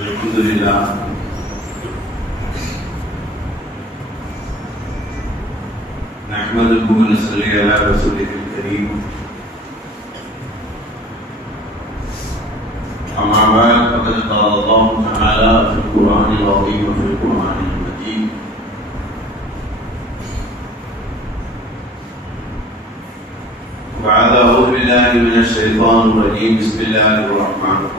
الحمد لله نحمده ونصلي على رسوله الكريم أما بعد فقد قال الله تعالى في القرآن العظيم وفي القرآن المجيد بعد أعوذ بالله من الشيطان الرجيم بسم الله الرحمن الرحيم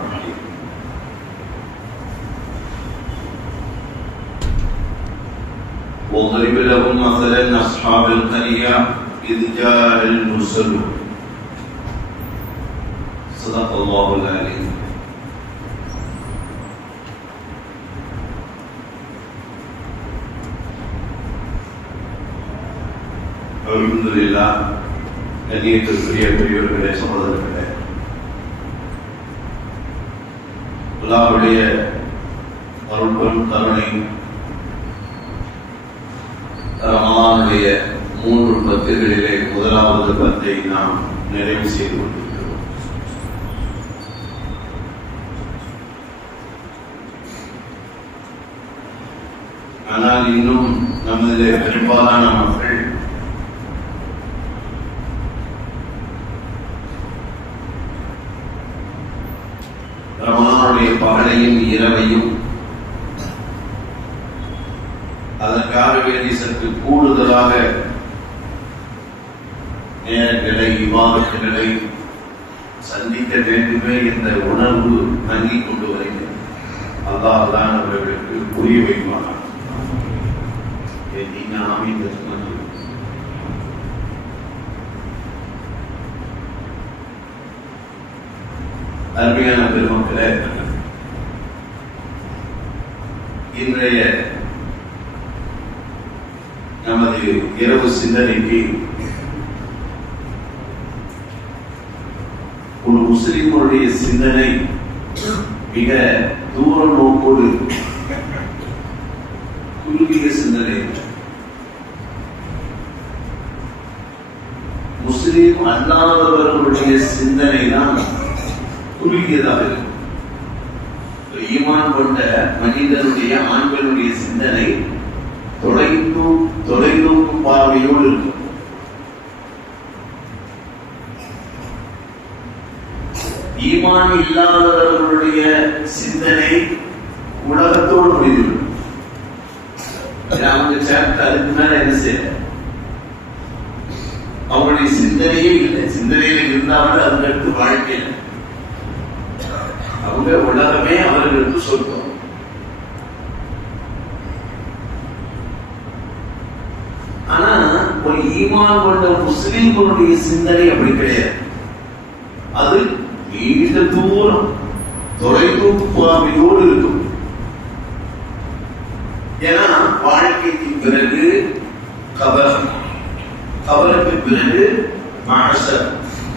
واضرب لهم مثلا أصحاب القرية إذ جاء المرسلون صدق الله العليم. அல்ஹம்துலில்லாஹ். கண்ணியத்திற்குரிய பெரியவர்களே, சகோதரர்களே, அல்லாஹ்வுடைய அருள்பெரும் கருணை ரமலானுடைய 3 பத்துகளிலே முதலாவது பத்தை நாம் நிறைவு செய்து கொண்டிருக்கிறோம். ஆனால் இன்னும் நமது பெரும்பாலான மக்கள் ரமலானுடைய பகலையும் இரவையும் அதற்காக வேண்டி சற்று கூடுதலாக நேரங்களை விவாதங்களை சந்திக்க வேண்டுமே என்ற உணர்வு தங்கிக் கொண்டு வருகிறது. அல்லாஹ் தான் அவர்களுக்கு புரிய வைப்பானார். அருமையான பெருமக்களே, இன்றைய நமது இரவு சிந்தனைக்கு ஒரு முஸ்லிம்களுடைய சிந்தனை மிக தூர நோக்கோடு குறுகிய சிந்தனை. முஸ்லிம் அல்லாதவர்களுடைய சிந்தனை தான் குறுகியதாக இருக்கும். ஈமான் கொண்ட மனிதனுடைய ஆண்களுடைய சிந்தனை தொலைநோக்கு பார்வையோடு இருக்கும். ஈமான் இல்லாதவர்களுடைய சிந்தனை உலகத்தோடு முடிந்துவிடும். அவங்க சேர்த்து அதுக்கு மேல என்ன செய்ய, அவங்களுடைய சிந்தனையே இல்லை. சிந்தனையில இருந்தாலும் அதுக்கு வாழ்க்கையில் அவங்க உலகமே அவர்களுக்கு சொந்தம். ஆனா ஒரு ஈமான் கொண்ட முஸ்லிம்களுடைய சிந்தனை அப்படி கிடையாது. அது நீண்ட தூரம் தொலைநோக்கு பார்வையோடு இருக்கும். ஏன்னா வாழ்க்கைக்கு பிறகு கபர், கபருக்கு பிறகு மஹ்ஷர்,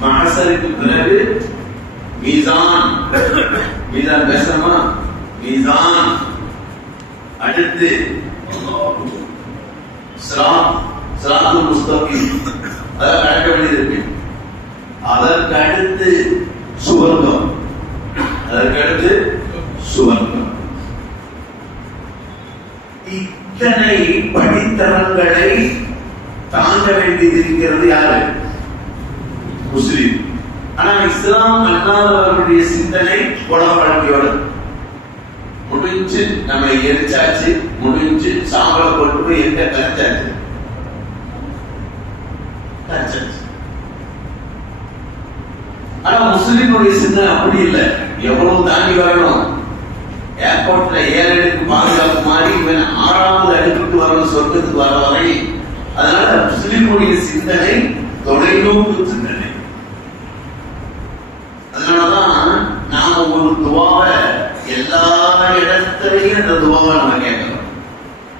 மஹ்ஷருக்கு பிறகு மீசான். மீசான் பேசணுமா? மீசான். அடுத்து சிராத்துல் முஸ்தகீம், அத கடக்க வேண்டியது. அதற்கு அடுத்து சுவர்க்கம், அதற்கு அடுத்து சுவர்க்கம். இத்தனை படித்தரங்களை தாங்க வேண்டியது இருக்கிறது யாரு? முஸ்லிம். ஆனா இஸ்லாம் அல்லாதவர்களுடைய சிந்தனை உலக பழக்கையோடு முடிஞ்சு, நம்ம எரிச்சாச்சு, முடிஞ்சு சாம்பலை கொண்டு போய் எங்க கரைச்சாச்சு. ஆனா முஸ்லிம்களுடைய சிந்தனை அப்படி இல்லை. எவ்வளவு தாண்டி வரணும், ஏர்போர்ட்ல 7 அடுக்கு பாதுகாப்பு மாதிரி இவன் 6வது அடுக்கு வரணும் சொர்க்கத்துக்கு வர வரை. அதனால முஸ்லிம்களுடைய சிந்தனை தொலைநோக்கு சிந்தனை. அதனாலதான் நாம ஒரு துவாவை எல்லா இடத்துலையும் அந்த துவாவை நம்ம கேட்கிறோம்.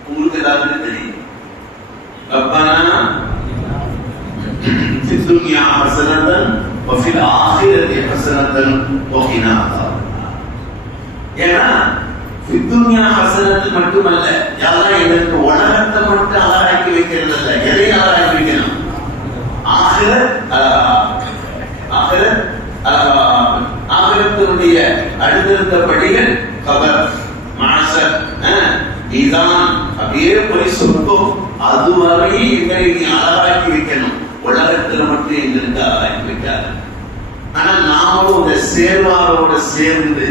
உங்களுக்கு எல்லாருக்கும் தெரியும். ரப்பனா ஃபித் துன்யா ஹஸனத்தன் வ ஃபில் ஆখিরাতি ஹஸனத்தன் வ கினா அஸாபன்னார். ஏன்னா ஃபித் துன்யா ஹஸனத்தன் மட்டுமல்ல, யாரெல்லாம் எனக்கு உலகத்தை மட்டும் அழகாக்கி வைக்கிறது இல்லை, எதையும் அழகாக்கி வைக்கணும். ஆகிரத்தினுடைய அடுத்தடுத்த படிகள் கபர் மாசர் நீதான் அப்படியே போய் சொல்லும். அதுவரை எங்களை நீ அழகாக்கி வைக்கணும். உலகத்துல மட்டும் எங்களுக்கு அழகாக்கி வைக்காது. ஆனா நாமளும் இந்த சேர்வாரோட சேர்ந்து,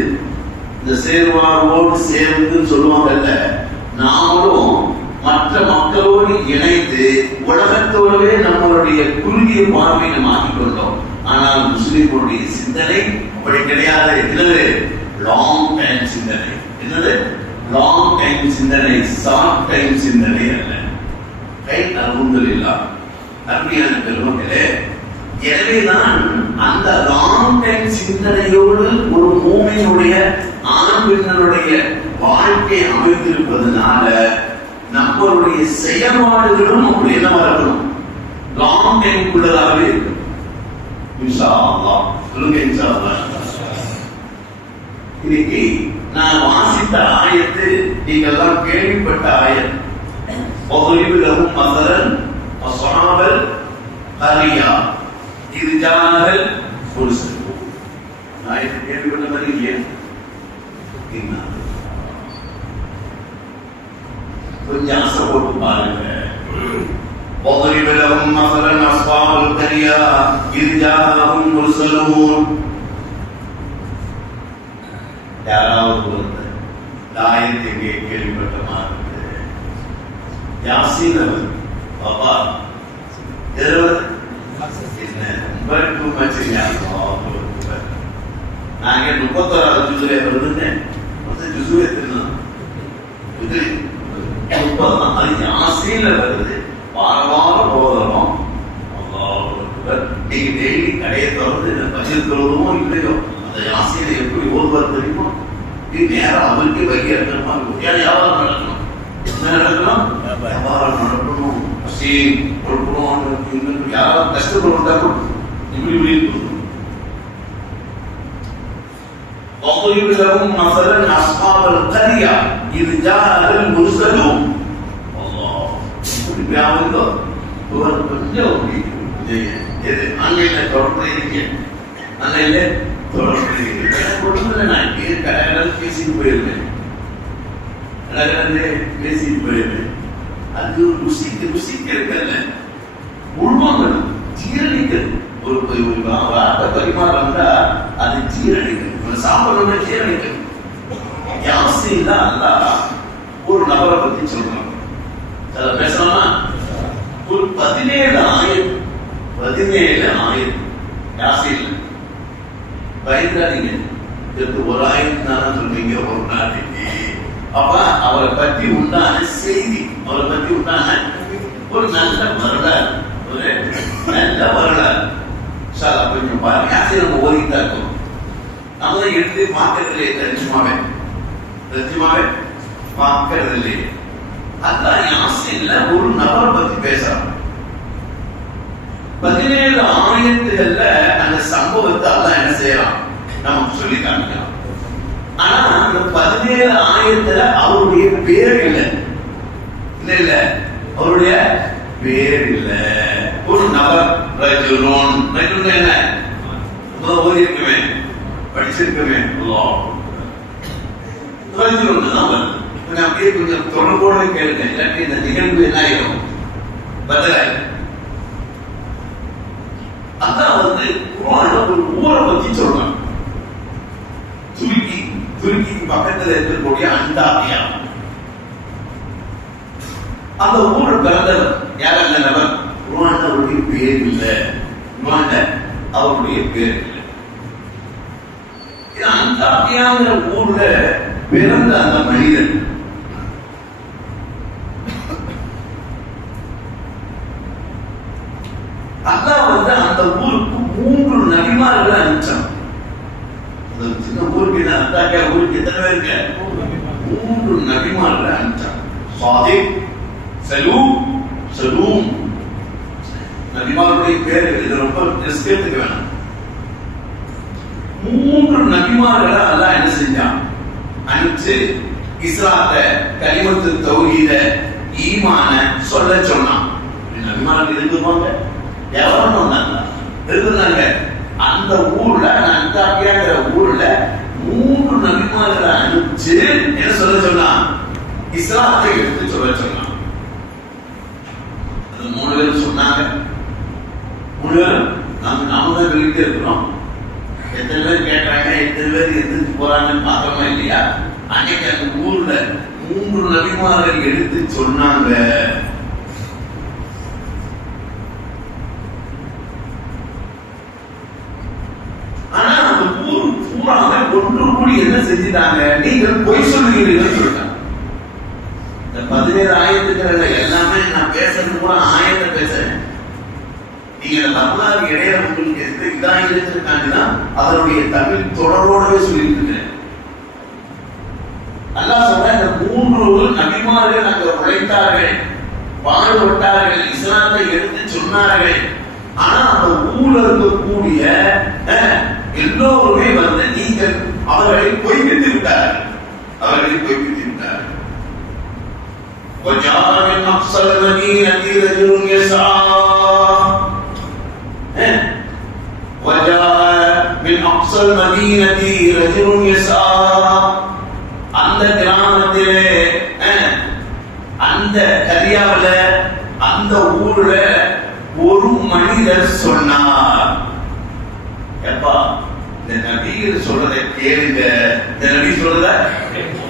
இந்த சேர்வாரோடு சேர்ந்து சொல்லுவாங்கல்ல, நாமளும் மற்ற மக்களோடு இணைந்து உலகத்தோடவே நம்மளுடைய குறுகிய பார்வை நம்ம ஆக்கிக்கொண்டோம். ஆனால் முஸ்லிம்களுடைய சிந்தனை அப்படி கிடையாது. என்னது? லாங் டைம் சிந்தனை. என்னது? லாங் டைம் சிந்தனை, ஷார்ட் டைம் சிந்தனை அல்ல. அல்ஹம்துலில்லாஹ். அருமையான பெருமக்களே, எனவேதான் அந்த லாங் டைம் சிந்தனையோடு ஒரு மூமினுடைய ஆண் பெண்ணுடைய வாழ்க்கை அமைந்திருப்பதனால நம்மளுடைய செயல்பாடுகளும் அப்படி என்னவா இருக்கணும்? லாங் டைம் உள்ளதாகவே இருக்கும். இன்ஷா அல்லாஹ். சொல்லுங்க இன்ஷா அல்லாஹ். இன்னைக்கு நான் வாசித்த ஆயத்து நீங்க எல்லாம் கேள்விப்பட்ட ஆயத். வضرب لهم مثلا أصحاب القرية إذ جاءها المرسلون. ஆயத்து கேள்விப்பட்ட மாதிரி இல்லையா? கொஞ்சம் ஆசை போட்டு பாருங்க. وضرب لهم مثلا أصحاب القرية إذ جاءهم المرسلون. யாராவது ஒருத்தர் ஆயத்தை கேள்விப்பட்ட மாதிரி யாசீன் அவர் பாபா நாங்க 31வது ஜுசுல வருதுன்னேன். ஜுசு எத்தனை? 30. அது யாசீன்ல வருது. வாரம் போதணும். நீங்க டெய்லி கடையை திறந்து பஜ்ர் தொழுதுமோ இல்லையோ, அந்த யாசீனை எப்படி ஓதுவார் தெரியுமோ? இது நேரம் அவருக்கு வகை இருக்கணுமா? வியாபாரம் நடக்கணும். என்ன நடக்கணும்? வியாபாரம் நடக்கணும். கொடுக்கணும். யாராவது கஷ்டப்படுறதா இப்படி இப்படி இருக்கும். وَضْرِبْ لَهُمْ مَثَلًا أَصْحَابَ الْقَرْيَةِ إِذْ جَاءَهَا الْمُرْسَلُونَ. அல்லாஹ். இப்படி ஆகுதோ ஒரு கொஞ்சம் எது ஆன்லைன்ல தொடர்பு இருக்கு. ஆன்லைன்ல தொடர்பு இருக்கு. நான் கடற்கரை பேசிட்டு போயிருந்தேன். பேசிட்டு போயிருந்தேன். அது ருசிக்க இருக்கல, உள்வாங்கணும், ஜீரணிக்கிறது. ஒரு வார்த்தை பரிமாறம் வந்தா அது ஜீரணிக்கிறது. சாப்பிடணும்னா ஜீரணிக்கிறது. யாசீன் தான் அல்லாஹ் ஒரு நபரை பத்தி சொல்றாங்க. பேசலாமா? ஒரு 17 ஆயிரம் யாசீன். பயந்துடாதீங்க. ஒரு ஆயிரத்து தானே சொல்றீங்க ஒரு நாளைக்கு. அப்ப அவரை பற்றி உண்டான செய்தி, அவரை பற்றி உண்டான ஒரு நல்ல வரலாறு, ஒரு நல்ல வரலாறு. கொஞ்சம் பாருங்க. யாசீன் நம்ம ஓதிட்டா இருக்கோம். நம்ம தான் எடுத்து பார்க்கறதில்லையே. தர்ஜுமாவே பார்க்கறதில்லையே. அதான் யாசீன்ல ஒரு நபரை பத்தி பேசுறாங்க. 17 ஆயத்துகள்ல அந்த சம்பவத்தை அல்லாஹ் என்ன செய்யறான்? நமக்கு சொல்லி காமிக்கலாம். ஆனா அந்த 17 ஆயத்துல அவருடைய பேர் இல்லை. இல்ல அவருடைய பேர் இல்ல. ஒரு நபர் ரஜுலுன். ரஜுலுன் என்ன? ஓதி இருக்குமே, படிச்சிருக்குமே. ரஜுலுன் நபர். அப்படியே கொஞ்சம் தொடர்போட கேளுங்க. இல்லாட்டி இந்த நிகழ்வு என்ன ஆயிரும்? பதிலாயிரும். அதான் குர்ஆன்ல ஒரு ஊரை பத்தி சொல்றாங்க. துருக்கிக்கு பக்கத்துல இருக்கக்கூடிய அண்டாபியா. அந்த ஊர் பிறந்தவர் யார்? அந்த நபர். குர்ஆன்ல அவருடைய பேர் இல்ல. குர்ஆன்ல அவருடைய பேர் இல்ல. இது அண்டாபியாங்கிற ஊர்ல பிறந்த அந்த மனிதன் அல்லாஹ் அந்த ஊருக்கு 3 நபிமார்களை அனுப்பிச்சான். சின்ன ஊருக்கு அந்தாக்கியா ஊருக்கு எத்தனை பேருக்கு? 3 நபிமார்களை அனுப்பிச்சான். சாதிக், சலூம். நபிமாருடைய பேர் இது ரொம்ப ரிஸ்க் எடுத்துக்க வேணாம். 3 நபிமார்களை அல்லாஹ் என்ன செஞ்சான்? அனுப்பிச்சு இஸ்லாத்தை, கலிமத்து தௌஹீத, ஈமான சொல்ல சொன்னான். நபிமார்கள் இருந்துவாங்க, எவரும் இருந்தாங்க. அந்த ஊர்ல, அந்தாக்கியாங்கிற ஊர்ல 3 நபிமார்கள் நபிமார்களை அனுப்பிச்சு என்ன சொல்ல சொன்னான்? இஸ்லாத்தை எடுத்து சொல்ல சொன்னான். அது 3 பேர் சொன்னாங்க. 3 பேரும் நாம தான் சொல்லிட்டே இருக்கிறோம். எத்தனை பேர் கேட்டாங்க, எத்தனை பேர் எதிர்த்து போறாங்கன்னு பாக்கிறோமா இல்லையா? அன்னைக்கு அந்த ஊர்ல 3 நபிமார்கள் எடுத்து சொன்னாங்க. ஆனா அந்த ஊர் பூராக ஒன்று கூடி என்ன செஞ்சிட்டாங்க? நீங்கள் பொய் சொல்லுகிறீர்கள் சொல்றாங்க. இந்த 17 ஆயத்துக்கள் எல்லாமே நான் பேசுறது கூட ஆயத்தை பேசுறேன். நீங்க வரலாறு இடையில உங்களுக்கு எந்த இதான் இருக்காங்கன்னா அதனுடைய தமிழ் தொடரோடவே சொல்லிட்டு இருக்கிறேன். அல்லாஹ் சொல்ற இந்த 3 நபிமார்கள் அங்க உழைத்தார்கள், பாடுபட்டார்கள், இஸ்லாத்தை எடுத்து சொன்னார்கள். ஆனா அந்த ஊர்ல இருக்கக்கூடிய எல்லோருமே வந்து நீங்கள் அவர்களை பொய்ப்பித்து விட்டார்கள். وَجَاءَ مِنْ أَقْصَى الْمَدِينَةِ رَجُلٌ يَسْعَى وَجَاءَ مِنْ أَقْصَى الْمَدِينَةِ رَجُلٌ يَسْعَى அந்த கிராமத்திலே அந்த கரியாவில அந்த ஊர்ல ஒரு மனிதர் சொன்னார், எப்பா இந்த நபிகள் சொல்றதை கேளுங்க, இந்த நபி சொல்றத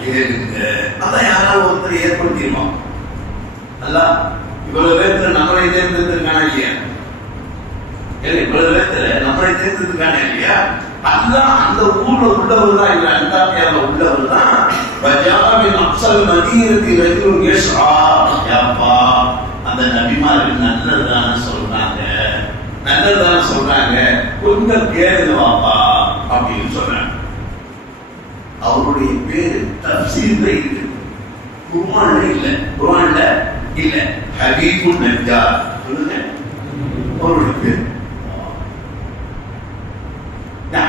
கேளுங்க. அதான் யாராவது ஒருத்தர் ஏற்படுத்திடுமா? அல்ல இவ்வளவு பேர்த்துல நம்மளை தேர்ந்தெடுத்திருக்கானா இல்லையா? இவ்வளவு பேர்த்துல நம்மளை தேர்ந்தெடுத்திருக்கானா இல்லையா? அல்லாஹ் அந்த ஊர்ல உள்ளவர் தான், இல்ல அந்தாக்கியால உள்ளவர் தான். வஜாபின் அப்சல் மதீனத்தி ரஜுல் யஸ்ஆ, யப்பா அந்த நபிமார்கள் நல்லதுதான சொல்றாங்க, நல்லதுதான சொல்றாங்க, கொஞ்சம் கேளுங்க வாப்பா அப்படின்னு சொல்றாங்க. அவருடைய பேரு தப்சீர்ல இருக்கு, குர்ஆன்ல இல்ல. குர்ஆன்ல இல்ல. ஹபீபுன் நஜ்ஜார் சொல்லுங்க அவருடைய பேர்.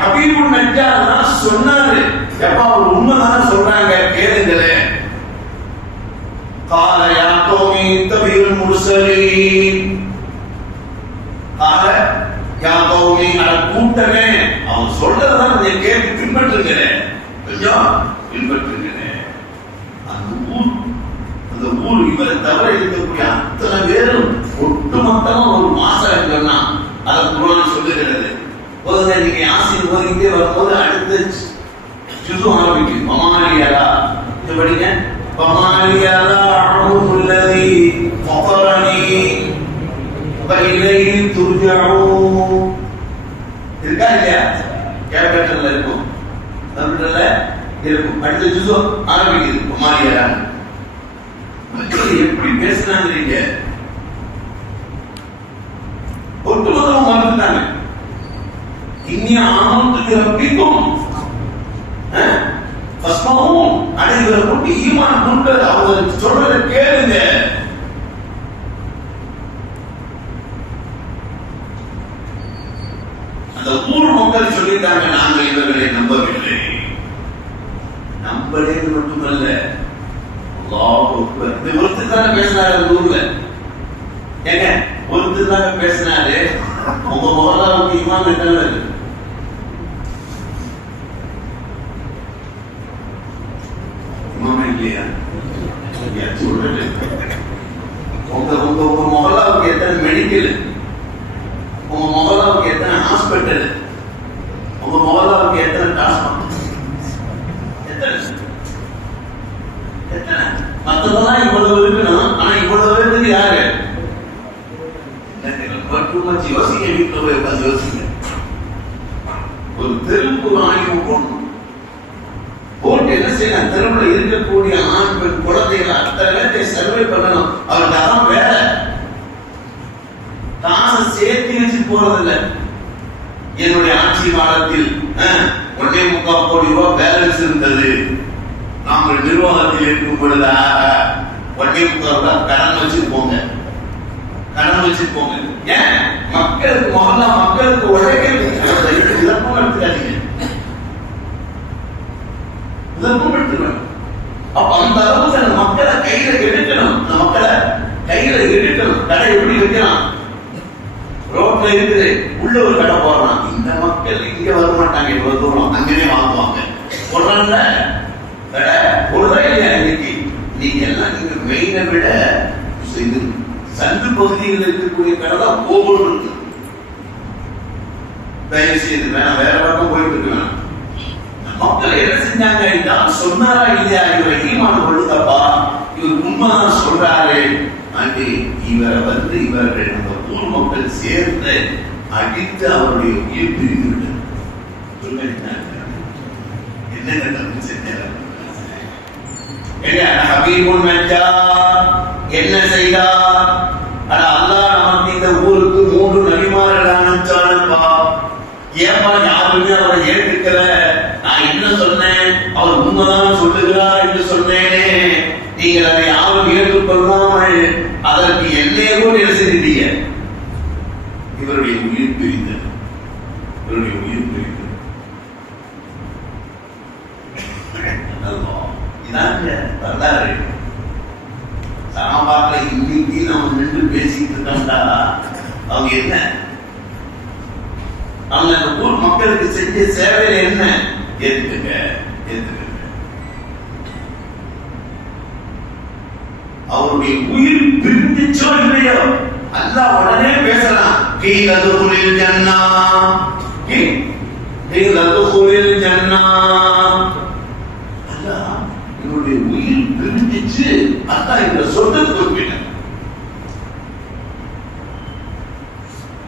ஹபீபுன் நஜ்ஜார் தான் சொன்னாரு, எப்பா அவர் உண்மைதான சொல்றாங்க கேளுங்களே. قال يا قوم اتبعوا المرسلين. قال يا قوم على கூட்டமே அவன் சொல்றத நீங்க கேட்டு பின்பற்றுங்க, கொஞ்சம் பின்பற்றுங்க. அந்த ஊர் இவரை தவிர இருக்கக்கூடிய அத்தனை பேரும் ஒட்டுமொத்தமா ஒரு மாசம் இருக்குன்னா அதை குர்ஆன் சொல்லுகிறது. போதுங்க, நீங்க யாசின் ஓதிக்கிட்டே வரும்போது அடுத்த ஜுஸு ஆரம்பிக்கும். வமாலியலா இது படிங்க. வமாலியலா அவுல்லதி ஃபதரனி வஇலைஹி துர்ஜஊன். இருக்கா இல்லையா? கேபிட்டல்ல இருக்கும், தமிழ்ல இருக்கும். அடுத்த ஜுஸு ஆரம்பிக்குது வமாலியலா. எப்படி பேசினாங்க? ஒட்டுமொத்தமா மறந்துட்டாங்க. இன்னிய ஆமன்து ரப்பிக்கும் ஃபஸ்மஹூன், அனைவரை கொண்டு ஈமான் கொண்டு அவங்க சொல்றதை கேளுங்க. அந்த ஊர் மக்கள் சொல்லிட்டாங்க, நாங்கள் இவர்களை நம்பவில்லை. நம்பலேன்னு மட்டுமல்ல, இந்த ஒருத்தர் தானே பேசினாரு அந்த ஊர்ல. ஏங்க ஒருத்தர் தானே பேசினாரு. உங்க முதலாவது இமாம் என்ன இமாமே இல்லையா? சொல்றது உங்க மொஹல்லாவுக்கு எத்தனை மெடிக்கல், உங்க மொஹல்லாவுக்கு எத்தனை ஹாஸ்பிட்டல், உங்க மொஹல்லாவுக்கு எத்தனை டாஸ்மாக், எத்தனை மத்ததெல்லாம் இவ்வளவு இருக்கணும். ஆனா இவ்வளவு பேருக்கு யாரு யோசிக்க? வீட்டுல போய் உட்காந்து யோசிக்க. ஒரு தெருவுக்கு ஒரு ஆய்வு போடணும். போட்டு என்ன செய்யலாம்? தெருவுல இருக்கக்கூடிய ஆண் பெண் குழந்தைகள் அத்தனை பேர்த்தை சர்வே பண்ணணும். அவருக்கு அதான் வேலை. காசை சேர்த்து வச்சு போறதில்லை. என்னுடைய ஆட்சி காலத்தில் 1.25 கோடி ரூபாய் பேலன்ஸ் இருந்தது. நாங்கள் நிர்வாகத்தில் இருக்கும் பொழுது 1.25 ரூபாய் கடன் வச்சிருப்போங்க, கடன் வச்சிருப்போங்க. ஏன்? மக்களுக்கு முதல்ல மக்களுக்கு உழைக்க இழப்பும் எடுத்துக்காதீங்க, இழப்பும் எடுத்துக்கணும். அப்ப அந்த அளவுக்கு அந்த மக்களை கையில எடுக்கணும். அந்த மக்களை கையில எடுக்கணும். கடை எப்படி வைக்கலாம்? ரோட்ல இருக்குது, உள்ள ஒரு கடை போடுறான். இந்த மக்கள் இங்க வர மாட்டாங்க, இவ்வளவு தூரம் அங்கேயே வாங்குவாங்க. போடுறாங்க நடு பகுதியில் இருக்கக்கூடிய கடை தான் ஓபன் இருக்கு. தயவு செய்து வேணாம், வேற பக்கம் போயிட்டு இருக்கலாம். மக்கள் என்ன செஞ்சாங்க, இதான் சொன்னாரா இல்லையா, இவரை ஈமான் கொள்ளுதப்பா, இவர் உண்மைதான் சொல்றாரு அன்று இவரை இவர்கள் அந்த ஊர் மக்கள் சேர்ந்து அடித்து அவருடைய உயிர் பிரிந்து என்ன தப்பு செஞ்சார்? என்ன செய்தார்? அல்லாஹ் நமக்கு இந்த ஊருக்கு 3 நபிமார்கள் அனுப்பிச்சானப்பா. ஏப்பா யாருமே அவரை ஏற்றுக்கல? நான் என்ன சொன்னேன்? அவர் உண்மைதான் சொல்லுகிறார் என்று சொன்னேனே. நீங்கள் அதை யாரும் ஏற்றுக்கொள்ளாமல் அதற்கு எல்லையே கூட என்ன செய்தீங்க? இவருடைய உயிர் பிரிந்தது. இவருடைய உயிர் பிரிந்தது. இதாங்க வரலாறு. சமபாக்களை இன்னைக்கு நம்ம நின்று பேசிட்டு இருக்கோம்டா, அவங்க என்ன, அவங்க அந்த ஊர் மக்களுக்கு செஞ்ச சேவையில என்ன? ஏத்துக்கங்க, ஏத்துக்கங்க. அவருடைய உயிர் பிரிந்துச்சோ இல்லையோ அல்லாஹ் உடனே பேசலாம். கீழதுகுலில் ஜன்னா, கீழதுகுலில் ஜன்னா. அல்லாஹ் இவருடைய உயிர் பிரிந்துச்சு, அல்லாஹ் இந்த சொர்க்கத்துக்கு போயிட்டார்.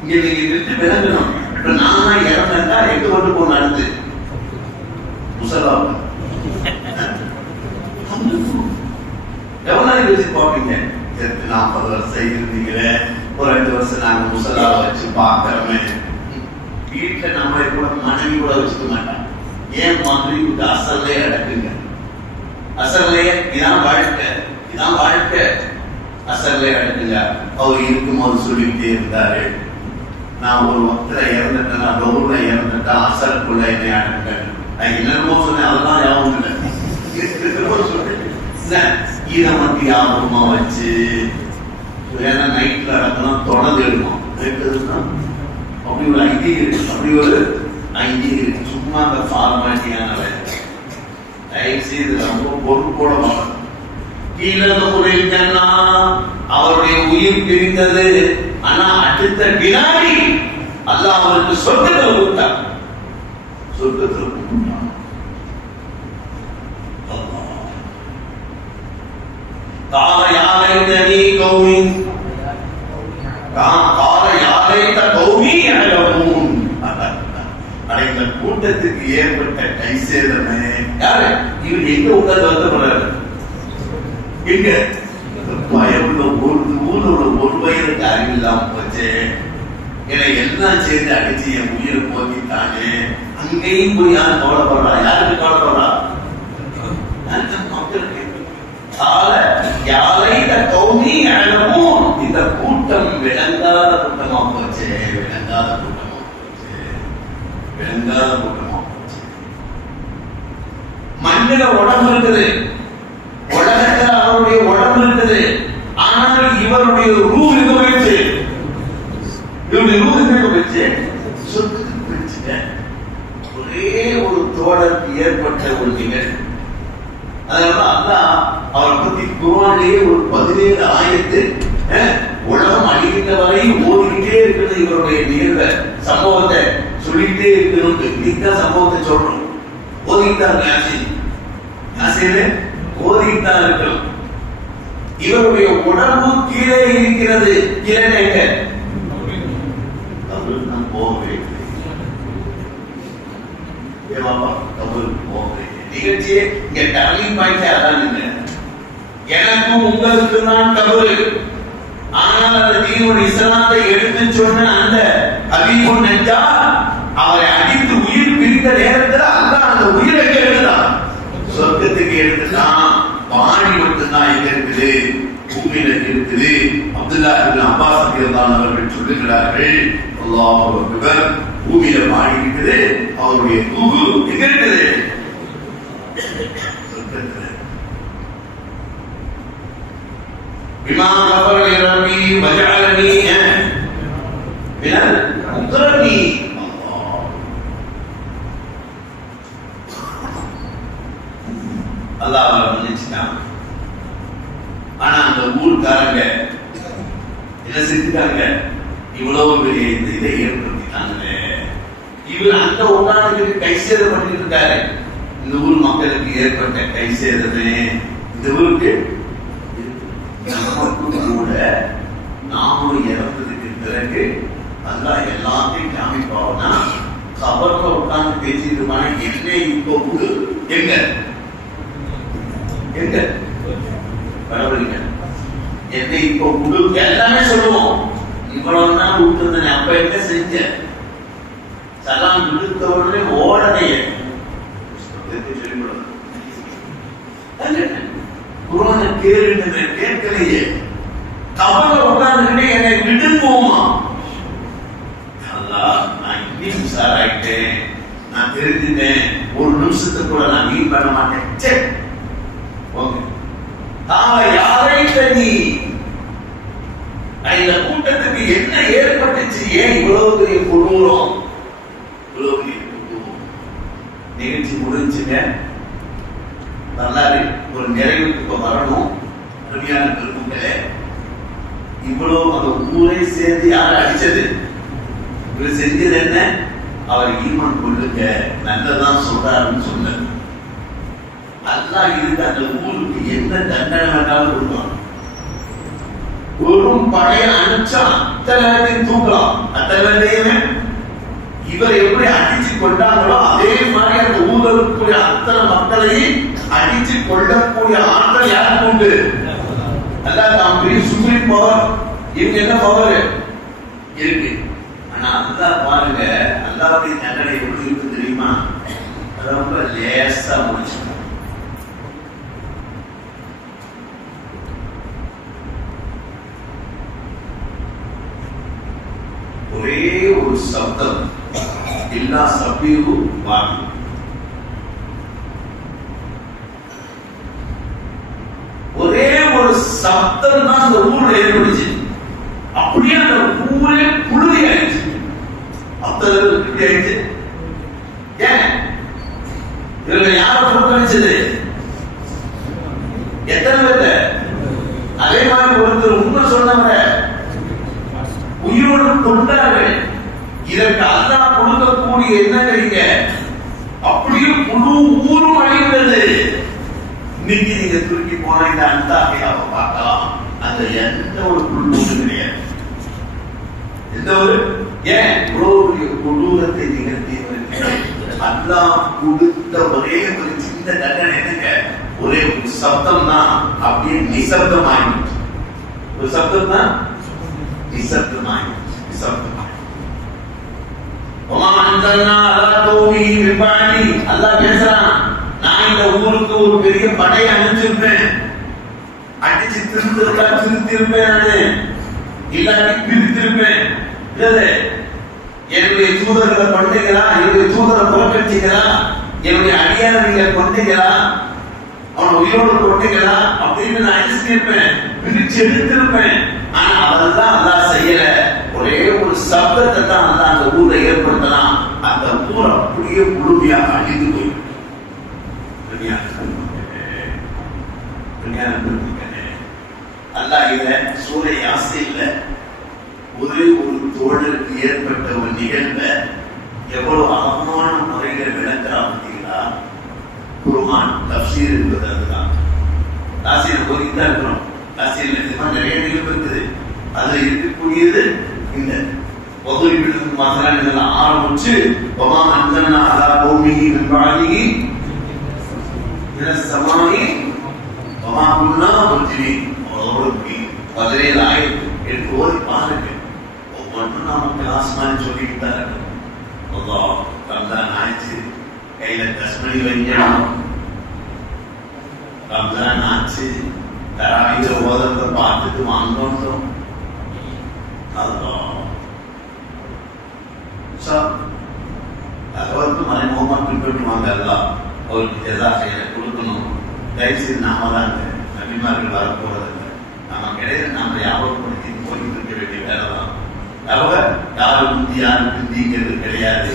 இங்க நீங்க நிறுத்தி விளங்கணும். இப்ப நானா இறந்தா எங்க கொண்டு போன அடுத்து முசலாவும் எவ்வளவு நாள் வச்சு பார்ப்பீங்க? 40 வருஷம் இருந்தீங்களே, ஒரு 2 வருஷம் நாங்க முசலாவை வச்சு பார்க்கிறோமே. வீட்டுல நம்மளை கூட மனைவி கூட வச்சுக்க மாட்டாங்க. ஏன் மனைவிக்கு அசல்லையே அடக்குங்க, அசல்லையே இதான் வாழ்க்கை, இதான் வாழ்க்கை, அசல்லையே அடக்குங்க. அவர் இருக்கும்போது சொல்லிக்கிட்டே இருந்தாரு, நான் ஒரு வக்தில இறந்துட்டேன், நான் ஊர்ல இறந்துட்டேன், அசலுக்குள்ள என்னை அடக்குங்க. நான் என்னென்னமோ சொன்னேன், அதெல்லாம் ஞாபகம் இல்லை. இதை மட்டும் ஞாபகமா வச்சு வேணா நைட்ல அடக்கணும், தொடர்ந்து எடுக்கணும். அப்படி ஒரு ஐடியா இருக்கு, அப்படி ஒரு ஐடியா இருக்கு. சும்மா அந்த ஃபார்மாலிட்டியான வேலை. தயவு செய்து ரொம்ப பொறுப்போட மாட்டோம். கீழே குறைஞ்சா அவருடைய உயிர் பிரிந்தது. ஆனா அடுத்த வினாடி அல்லாஹ் அவருக்கு சொர்க்கத்தை கொடுத்தார். சொர்க்கத்தில் قال يا ليتني قومي قال يا ليت قومي يعلمون. இந்த கூட்டத்துக்கு ஏற்பட்ட கை சேதமே யாரு? இவர் எங்க உட்கார்ந்து வருத்தப்படுறாரு? எங்க பயமுள்ள ஊரோட ஒரு வயதுக்கு அறிவில்லாம போச்சு. என்னை எல்லாம் சேர்ந்து அடிச்சு என் உயிரை போக்கிட்டானே. அங்கேயும் போய் யார் கவலைப்படுறா? யாருக்கு கவலைப்படுறா? மக்களுக்கு. இந்த கூட்டம் விளங்காத கூட்டமா போச்சு, விளங்காத கூட்டமா போச்சு, விளங்காத கூட்டமா போச்சு. மண்ணில உடம்பு இருக்குது, உலகத்துல அவருடைய உடம்பு இருக்குது. ஆனால் இவருடைய ரூ எங்க போயிடுச்சு? இவருடைய ரூ எங்க போயிடுச்சு? சொத்துக்கு போயிடுச்சு. ஒரே ஒரு தோழருக்கு ஏற்பட்ட ஒரு நிகழ்வு. அதனால அல்லாஹ் அவரை பத்தி குர்ஆனிலேயே ஒரு 17 ஆயத்து உலகம் அழிகின்ற வரை ஓடிக்கிட்டே இருக்கிறது. இவருடைய நிகழ்வ சம்பவத்தை சொல்லிக்கிட்டே இருக்கணும். இந்த சம்பவத்தை சொல்றோம். ஓதிக்கிட்டார் ஓதிக்கிட்டார் இருக்கணும். இவருடைய உடம்பு கீழே இருக்கிறது. கீழே நாம் போகவே நிகழ்ச்சியே இங்க டர்னிங் பாயிண்ட் அதான். எனக்கும் உங்களுக்கு தான் கபரு. ஆனால் அந்த தீனுல் இஸ்லாத்தை எடுத்து சொன்ன அந்த ஹபீபுன் நஜ்ஜார் அவரை அடித்து உயிர் பிரிந்த நேரத்தில் அல்லாஹ் அந்த உயிரை எடுத்தான், சொர்க்கத்துக்கு எடுத்துட்டான். பாணி மட்டும்தான் எங்க இருக்குது? பூமியில இருக்குது. அப்துல்லாஹ் இப்னு அப்பாஸ் ரலியல்லாஹு அன்ஹு அவர்கள் சொல்லுகிறார்கள், அல்லாஹு அக்பர், பூமியில பாணி இருக்குது, அவருடைய தூகு எங்க இருக்குது? بما غفر لي ربي وجعلني من المكرمين. அல்லாஹ் அவரை மன்னிச்சிட்டான். ஆனா அந்த ஊர்க்காரங்க என்ன செஞ்சுட்டாங்க? இவ்வளவு பெரிய இந்த இதை ஏற்படுத்திட்டாங்களே. இவர் அந்த உண்டானதுக்கு கை சேதப்பட்டு இருக்காரு. இந்த ஊர் மக்களுக்கு ஏற்பட்ட கை சேதமே இந்த ஊருக்கு கூட நாமும் இறந்ததுக்கு பிறகு அல்லாஹ் எல்லாத்தையும் காமிப்பாவனா கபர்ல உட்கார்ந்து பேசிட்டு இருப்பான. என்ன இப்போ புது எங்க எங்க பரவாயில்ல, என்ன இப்போ புது எல்லாமே சொல்லுவோம். இவ்வளவு நாள் விட்டுருந்தேன், அப்ப என்ன செஞ்ச? சலாம் விடுத்த உடனே ஓடனைய குரான கேளுன்னு கேட்கலையே. கபர்ல உட்கார்ந்துக்கிட்டே என்னை விடுவோமா? நான் இன்னும் உஷாராயிட்டேன், நான் தெரிஞ்சுட்டேன், ஒரு நிமிஷத்தை கூட நான் மீட் பண்ண மாட்டேன். யாரை நீ இந்த கூட்டத்துக்கு என்ன ஏற்பட்டுச்சு? ஏன் இவ்வளவு பெரிய கொடூரம்? இவ்வளவு பெரிய கொடூரம். நிகழ்ச்சி முடிஞ்சுங்க, வரலாறு ஒரு நிறைவுக்கு இப்ப வரணும். அருமையான பெருமக்களே, இவ்வளவு அந்த ஊரை சேர்ந்து யார் அடிச்சது? இவர் செஞ்சது என்ன? அவர் ஈமான் கொள்ளுங்க, நல்லதான் சொல்றாருன்னு சொன்னது. அல்லாஹ் இருக்கு அந்த ஊருக்கு என்ன தண்டனை வேண்டாலும் கொடுப்பான். ஒரு படைய அனுப்பிச்சா அத்தனை தூக்கலாம். அத்தனை இவர் எப்படி அடிச்சு கொண்டாங்களோ அதே மாதிரி அந்த ஊர்ல இருக்கக்கூடிய அத்தனை மக்களையும் அடிச்சு கொள்ளக்கூடிய ஆற்றல் யாருக்கு உண்டு? அல்லாஹ் தான் பெரிய சுப்ரீம் பவர். இவங்க என்ன பவர் இருக்கு? ஆனா அல்லாஹ் பாருங்க, அல்லாஹ்வுடைய தண்டனை எப்படி இருக்கு தெரியுமா? ரொம்ப லேசா முடிச்சு. ஒரே ஒரு சப்தம், எல்லா சபீரும் வாங்கி ஒரே ஒரு சப்தம் தான் அந்த ஊர்ல ஏற்படுச்சு. அப்படியே அந்த ஊரே புழுதி ஆயிடுச்சு. அத்தனை எப்படி ஆயிடுச்சு? ஏன் இவங்க யார புறக்கணிச்சது? எத்தனை பேர்த்த? அதே மாதிரி ஒருத்தர் உண்மை சொன்னவர உயிரோடு கொண்டார்கள். இதற்கு அல்லாஹ் கொடுக்கக்கூடிய என்ன தெரியுங்க? அப்படியே முழு ஊரும் அழிந்தது. இன்னைக்கு நீங்க துருக்கி போன இந்த அந்தாக்கியாவை பார்க்கலாம், அந்த எந்த ஒரு குழுவும் கிடையாது. எந்த ஒரு ஏன் இவ்வளவு கொடூரத்தை நிகழ்த்தியவருக்கு அல்லாஹ் கொடுத்த ஒரே ஒரு சின்ன தண்டனை என்னங்க? ஒரே ஒரு சப்தம் தான் அப்படியே நிசப்தம் ஆயிடுச்சு. ஒரு சப்தம் தான் நிசப்தம் ஆயிடுச்சு. நிசப்தம் அல்லாஹ் பேசுறான், நான் இந்த ஊருக்கு ஒரு பெரிய படையை அனுப்பிச்சிருப்பேன், அடிச்சு திருத்திருப்பேன், நானு இல்லாட்டி பிரித்திருப்பேன். என்னுடைய தூதர்களை கொண்டீங்களா? என்னுடைய தூதரை புறக்கணிச்சீங்களா? என்னுடைய அடியாரை நீங்க கொண்டீங்களா? அவன் உயிரோடு கொண்டீங்களா? அப்படின்னு நான் அடிச்சிருப்பேன், பிரிச்சு எடுத்திருப்பேன். ஆனா அதெல்லாம் அல்லாஹ் செய்யல. ஒரே ஒரு சப்தத்தை தான் அல்லாஹ் அந்த ஊரை ஏற்படுத்தலாம். அந்த ஊர் அப்படியே முழுமையாக அழிந்து போயிடும். அல்லாஹ் இத சூரை ஆசை இல்ல. ஒரே ஒரு தோழருக்கு ஏற்பட்ட ஒரு நிகழ்வ எவ்வளவு அழகான முறைகளை விளக்குறான் பார்த்தீங்களா? குர்ஆன் தஃப்சீர் என்பது அதுதான். காசியில போயிட்டு தான் இருக்கிறோம். காசியில் நிறைய நிகழ்வு இருக்குது. அதுல இருக்கக்கூடியது இந்த பொது மசலான் இதெல்லாம் ஆரம்பிச்சு வமா அன்சல்னா அலா கௌமிஹி மின் பஅதிஹி மினஸ் ஸமாஇ வமா குன்னா முர்ஜிலீன். அவ்வளவு 17 ஆயத்து எடுத்து ஓதி பாருங்க. ஒவ்வொன்றும் நமக்கு ஆஸ்மான் சொல்லிட்டு தான் இருக்கு. அல்லாஹ் ரம்ஜான் ஆச்சு, கையில தஸ்மணி வைக்கணும். ரம்ஜான் ஆச்சு, தராவிக ஓதத்தை பார்த்துட்டு வாங்கணும். அல்லாஹ் அவருக்கு மறைமுகமா பின்பற்றுவாங்க. எல்லாம் அவருக்கு ஜஸா கொடுக்கணும். தயவுசெய்து நாம தான் நபிமார்கள் வரப்போறதில்லை. நம்ம கிடையாது, நாம ஞாபகப்படுத்தி போயிட்டு இருக்க வேண்டிய வேலை தான். அவங்க யாரு முந்தி யாரு பிந்திங்கிறது கிடையாது.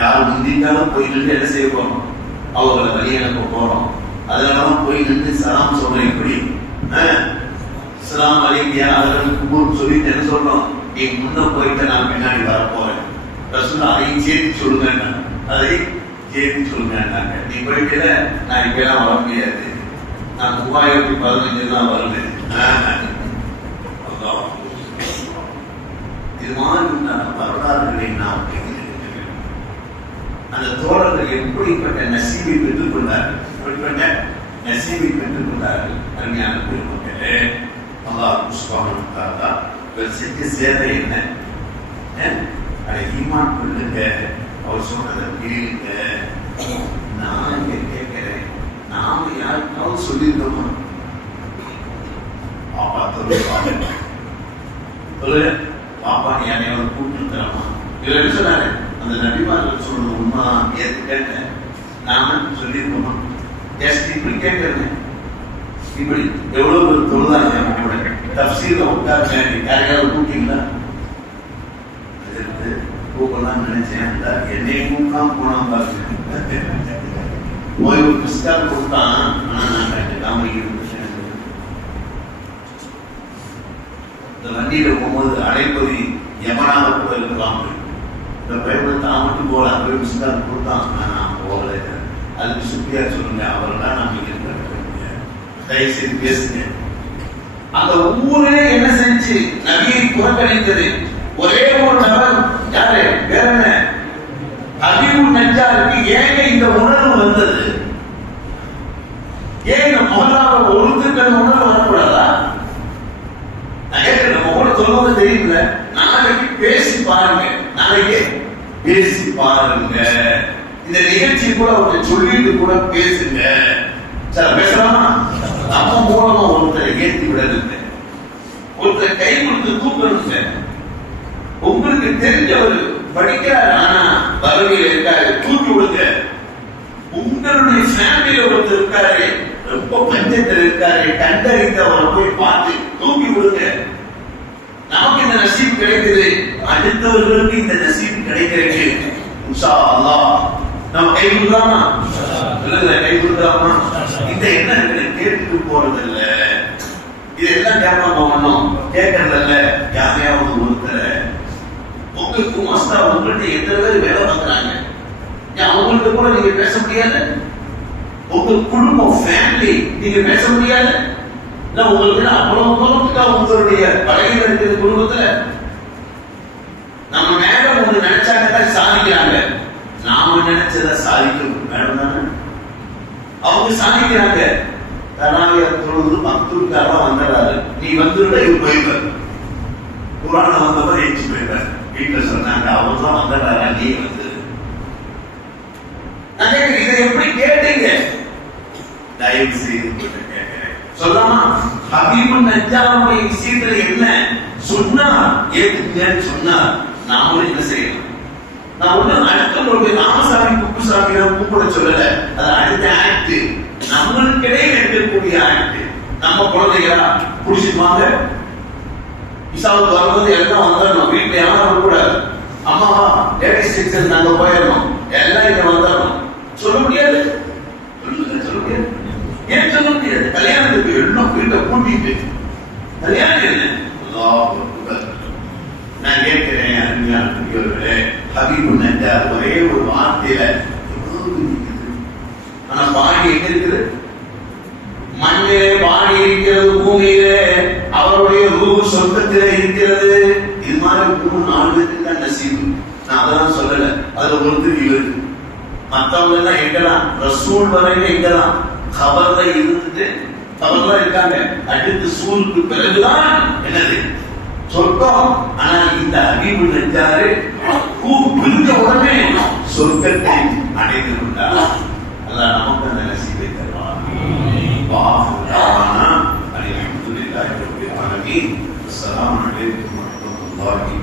யாரு முந்திக்காலும் போய் நின்று என்ன செய்ய போறோம்? அவங்களை வழி அனுப்ப போறோம். அதனாலதான் போய் நின்று சலாம் சொல்றேன். எப்படி அஸ்ஸலாமு அலைக்கும் யா அஹ்லல் குபூர் சொல்லிட்டு என்ன சொல்றோம்? நீ முன்ன போயிட்டு நான் பின்னாடி வரப்போறேன். ரசூல் அதையும் சேர்த்து சொல்லுங்க, அதை சேர்த்து சொல்லுங்க. நீ போயிட்டு நான் இப்பெல்லாம் வர முடியாது, நான் 2015 தான் வருவேன். இது மாதிரி வரலாறுகளை நாம் அந்த தோழர்கள் எப்படிப்பட்ட நசீபை பெற்றுக் கொண்டார்கள், எப்படிப்பட்ட நசீபை பெற்றுக் கொண்டார்கள். அருமையான பெருமக்களே, அல்லாஹ் சுப்ஹானஹு வ தஆலா இவர் செஞ்ச சேவை என்ன? அதை ஈமான் கொள்ளுங்க, அவர் சொன்னதை கேளுங்க. நான் இங்க கேட்கிறேன், நாம யாருக்காவது சொல்லியிருந்தோமா? பாப்பா சொல்லு, பாப்பா நீ யாரையாவது கூப்பிட்டு தரமா? இவர் என்ன சொன்னாரு? அந்த நபிமார்கள் சொல்றது உண்மைதான், ஏத்துக்கங்க. நாம சொல்லியிருக்கோமா? இப்படி கேட்கிறேன். இப்படி எவ்வளவு பேர் தொழுதாங்க, தப்சீர்ல உட்கார்ந்து யாரையாவது கூப்பிட்டீங்களா? கூப்பிடலாம் நினைச்சேன், என்னை கூப்பிடாம போனா பாருங்க. ஓய்வு கிறிஸ்டால் கொடுத்தான், ஆனா நான் கட்டாம இந்த வண்டியில போகும்போது அடைப்பதி யமனாக கூட இருக்கலாம். இந்த பைபிள் தான் மட்டும் போல அங்கே கிறிஸ்டால் கொடுத்தான், நான் போகல. அதுக்கு சுப்பியா சொல்லுங்க, அவரெல்லாம் நம்ம இங்க தயவு செய்து பேசுங்க. அந்த ஊரே என்ன செஞ்சு நபியை புறக்கணித்தது. ஒரே ஒரு நபர், யாரு? வேற என்ன? ஹபீபுன் நஜ்ஜாருக்கு ஏங்க இந்த உணர்வு வந்தது? ஏன் இந்த மொஹல்லாவை ஒருத்தருக்கான உணர்வு வரக்கூடாதா? நான் கேட்கிறேன், நம்ம கூட சொல்லுவது தெரியல. நாளைக்கு பேசி பாருங்க, நாளைக்கு பேசி பாருங்க. இந்த நிகழ்ச்சி கூட அவர்கிட்ட சொல்லிட்டு கூட பேசுங்க. சார் பேசலாமா? நம்ம மூலமா ஒருத்தரை ஏற்றி விடணுங்க, ஒருத்தரை கை கொடுத்து கூப்பிடணுங்க. உங்களுக்கு தெரிஞ்சவர் படிக்கிறார், ஆனா வறுமையில் இருக்காரு, தூக்கி விடுங்க. உங்களுடைய ஃபேமிலியில ஒருத்தர் இருக்காரு, ரொம்ப பஞ்சத்தில் இருக்காரு, கண்டறிந்து அவரை போய் பார்த்து தூக்கி விடுங்க. நமக்கு இந்த நசீப் கிடைக்குது, அடுத்தவர்களுக்கு இந்த நசீப் கிடைக்கிறது. இன்ஷா அல்லாஹ் நம்ம கை கொடுக்காமா? கை கொடுக்காமா? இந்த எண்ணங்களை கேட்டுட்டு போறது இல்ல, இதெல்லாம் கேட்பாங்க ஒண்ணும் கேட்கறது இல்ல. யாரையாவது ஒருத்தர் உங்களுக்கு மஸ்தா உங்கள்கிட்ட எத்தனை பேர் வேலை பார்க்கறாங்க, அவங்கள்ட்ட கூட நீங்க பேச முடியாது. உங்க குடும்பம் ஃபேமிலி நீங்க பேச முடியாது. உங்களுக்கு அவ்வளவு தூரத்துக்கு உங்களுடைய பழகில இருக்கிற குடும்பத்துல நம்ம மேடம் ஒண்ணு நினைச்சாங்க சாதிக்கிறாங்க, நாம நினைச்சத சாதிக்கும் மேடம் தானே அவங்க சாதிக்கிறாங்க. தராவிய தொழுது மக்தூருக்காக வந்துடுறாரு, நீ வந்துருட இவர் போயிடுவார். குரான வந்தவர் எச்சு போயிட்டார். வீட்டுல சொன்னாங்க, அவர் தான் வந்துடுறாரா, நீ வந்து இதை எப்படி கேட்டீங்க? தயவு செய்து கேட்கிறேன், சொல்லாமா? ஹபீபுன் நஜ்ஜாருடைய விஷயத்துல என்ன சொன்னா ஏத்துக்கன்னு சொன்னா நாமளும் என்ன செய்யணும்? நான் ஒண்ணு அடுத்த ராமசாமி குப்புசாமி கூப்பிட சொல்லல, அது அடுத்த ஆக்ட், நம்மளுக்கு இடையே இருக்கக்கூடிய ஆக்ட். நம்ம குழந்தைகளா புடிச்சுவாங்க, இசாவுக்கு வரும்போது எல்லாம் வந்துடணும், வீட்டுல யாரும் வரக்கூடாது. அம்மாவா லேடிஸ் செக்ஷன் நாங்க போயிடணும், எல்லாம் இங்க வந்துடணும். சொல்ல முடியாது, சொல்ல முடியாது. ஏன் சொல்ல முடியாது? கல்யாணத்துக்கு எல்லாம் வீட்டை கூட்டிட்டு கல்யாணம் என்ன? நான் கேட்கிறேன், அருமையான பெரியவர்களே, ஹபீபுன் நஜ்ஜார் ஒரே ஒரு வார்த்தையில ஆனா பாடி எங்க இருக்குது? மண்ணிலே பாடி இருக்கிறது, பூமியிலே அவருடைய ரூஹ் சொர்க்கத்திலே இருக்கிறது. இது மாதிரி 3-4 பேருக்கு தான் நசீபு. நான் அதெல்லாம் சொல்லல, அதுல ஒருத்தர் இவரு. மத்தவங்க எல்லாம் எங்கெல்லாம் ரசூல் வரையில எங்கெல்லாம் கபர்ல இருந்துட்டு கபர்ல இருக்காங்க. அடுத்து சூலுக்கு பிறகுதான் என்னது சொர்க்கம். ஆனா இந்த ஹபீபுன் நஜ்ஜார் பிரிஞ்ச உடனே சொர்க்கத்தை அடைந்து கொண்டார். அல்லாஹ் நமக்கு அந்த நசீபை தருவார். அல்ஹம்துலில்லாஹி ரப்பில் ஆலமீன். அஸ்ஸலாமு அலைக்கும் வரஹ்மத்துல்லாஹி